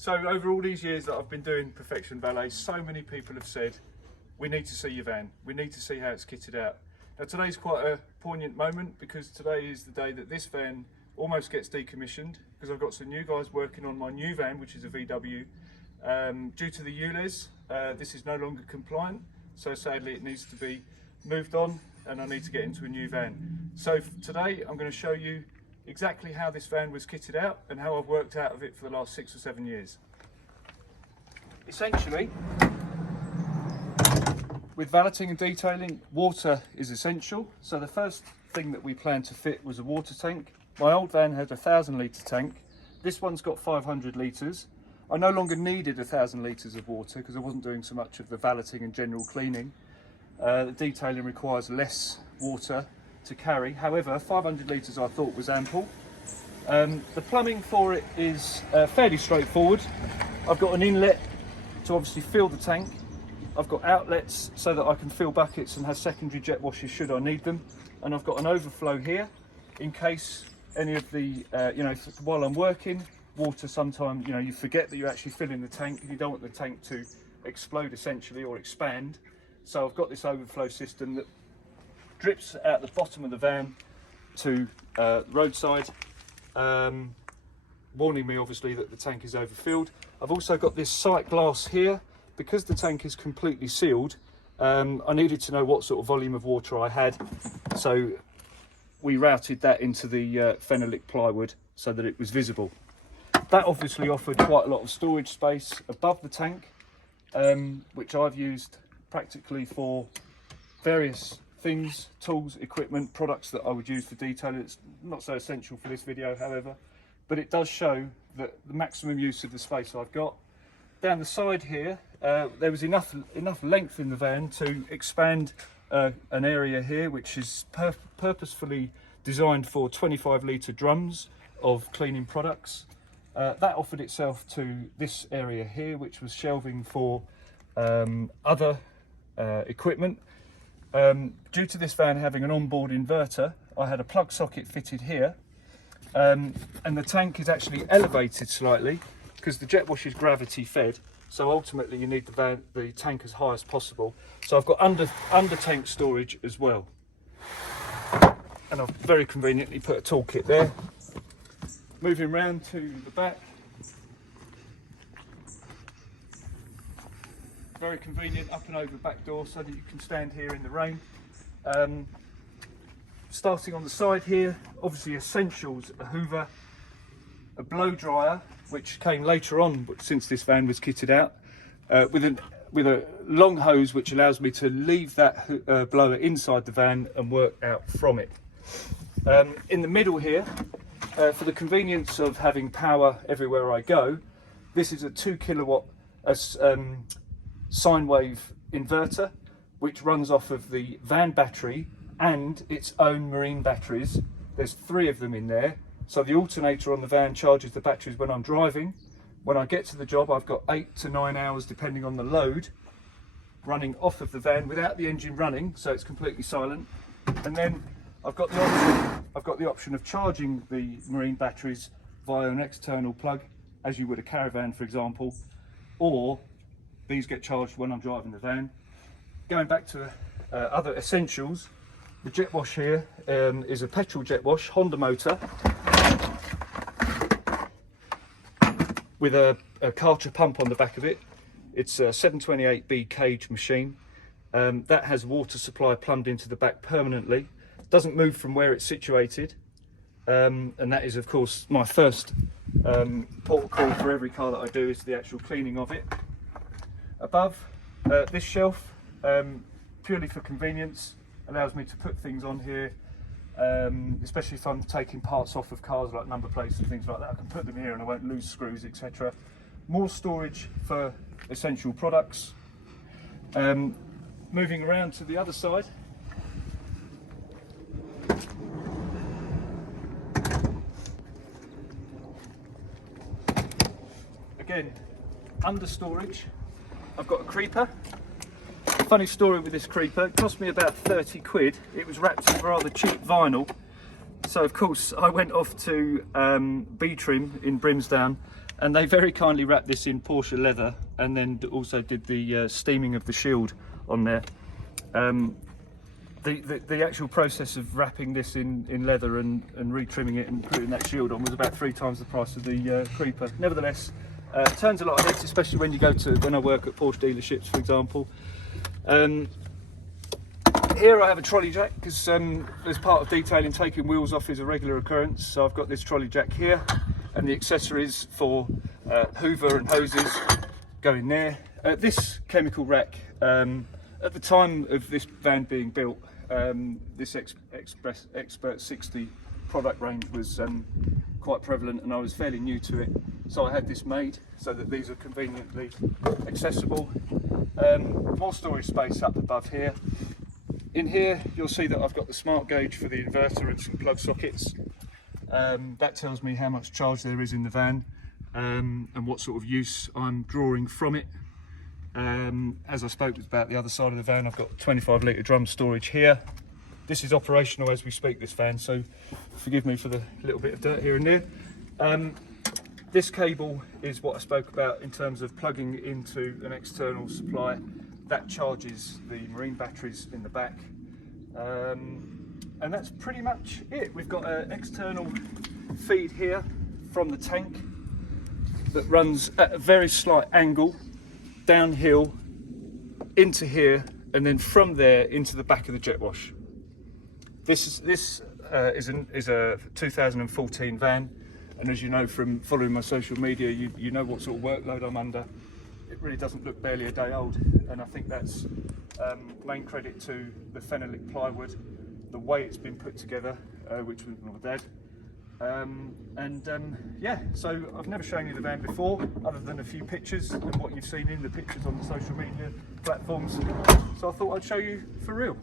So over all these years that I've been doing Perfection Valet, so many people have said, we need to see your van, we need to see how it's kitted out. Now today's quite a poignant moment because today is the day that this van almost gets decommissioned because I've got some new guys working on my new van, which is a VW. Due to the ULEZ, this is no longer compliant, so sadly it needs to be moved on and I need to get into a new van. So today I'm going to show you exactly how this van was kitted out and how I've worked out of it for the last 6 or 7 years. Essentially, with valeting and detailing, water is essential. So the first thing that we planned to fit was a water tank. My old van had a 1,000 litre tank. This one's got 500 litres. I no longer needed 1,000 litres of water because I wasn't doing so much of the valeting and general cleaning. The detailing requires less water to carry. However, 500 litres I thought was ample. The plumbing for it is fairly straightforward. I've got an inlet to obviously fill the tank. I've got outlets so that I can fill buckets and have secondary jet washers should I need them. And I've got an overflow here in case any of the, while I'm working, water sometimes, you forget that you're actually filling the tank and you don't want the tank to explode essentially or expand. So I've got this overflow system that drips out the bottom of the van to roadside, warning me obviously that the tank is overfilled. I've also got this sight glass here. Because the tank is completely sealed, I needed to know what sort of volume of water I had, so we routed that into the phenolic plywood so that it was visible. That obviously offered quite a lot of storage space above the tank, which I've used practically for various things, tools, equipment, products that I would use for detailing. It's not so essential for this video, however, but it does show that the maximum use of the space I've got. Down the side here, there was enough length in the van to expand an area here, which is purposefully designed for 25 litre drums of cleaning products. That offered itself to this area here, which was shelving for other equipment. Due to this van having an onboard inverter, I had a plug socket fitted here, and the tank is actually elevated slightly because the jet wash is gravity fed, so ultimately you need the tank as high as possible. So I've got under tank storage as well, and I've very conveniently put a toolkit there. Moving round to the back, very convenient up and over back door so that you can stand here in the rain. Starting on the side here, obviously essentials: a hoover, a blow dryer, which came later on since this van was kitted out, with a long hose which allows me to leave that blower inside the van and work out from it. In the middle here, for the convenience of having power everywhere I go, this is a 2 kilowatt sine wave inverter which runs off of the van battery and its own marine batteries. There's 3 of them in there. So the alternator on the van charges the batteries when I'm driving. When I get to the job, I've got 8 to 9 hours, depending on the load, running off of the van without the engine running, so it's completely silent. And then I've got the option of charging the marine batteries via an external plug, as you would a caravan, for example, or these get charged when I'm driving the van. Going back to other essentials, the jet wash here is a petrol jet wash, Honda motor, with a Karcher pump on the back of it. It's a 728B cage machine. That has water supply plumbed into the back permanently. Doesn't move from where it's situated. And that is, of course, my first port of call for every car that I do, is the actual cleaning of it. Above, this shelf, purely for convenience, allows me to put things on here, especially if I'm taking parts off of cars like number plates and things like that. I can put them here and I won't lose screws, etc. More storage for essential products. Moving around to the other side, again, under storage, I've got a creeper. Funny story with this creeper, it cost me about 30 quid. It was wrapped in rather cheap vinyl, So of course I went off to B-Trim in Brimsdown, and they very kindly wrapped this in Porsche leather, and then also did the steaming of the shield on there. The actual process of wrapping this in leather and retrimming it and putting that shield on was about 3 times the price of the Creeper. Nevertheless, it turns a lot of heads, especially when I work at Porsche dealerships, for example. Here I have a trolley jack, because as part of detailing, taking wheels off is a regular occurrence. So I've got this trolley jack here, and the accessories for hoover and hoses go in there. This chemical rack, at the time of this van being built, this Expert 60 product range was quite prevalent, and I was fairly new to it. So I had this made so that these are conveniently accessible. More storage space up above here. In here you'll see that I've got the smart gauge for the inverter and some plug sockets. That tells me how much charge there is in the van and what sort of use I'm drawing from it. As I spoke about the other side of the van, I've got 25 litre drum storage here. This is operational as we speak, this van, so forgive me for the little bit of dirt here and there. This cable is what I spoke about in terms of plugging into an external supply. That charges the marine batteries in the back. And that's pretty much it. We've got an external feed here from the tank that runs at a very slight angle downhill into here, and then from there into the back of the jet wash. This is a 2014 van, and as you know from following my social media, you know what sort of workload I'm under. It really doesn't look barely a day old, and I think that's main credit to the phenolic plywood, the way it's been put together, which was my dad. Yeah, so I've never shown you the van before, other than a few pictures and what you've seen in the pictures on the social media platforms. So I thought I'd show you for real.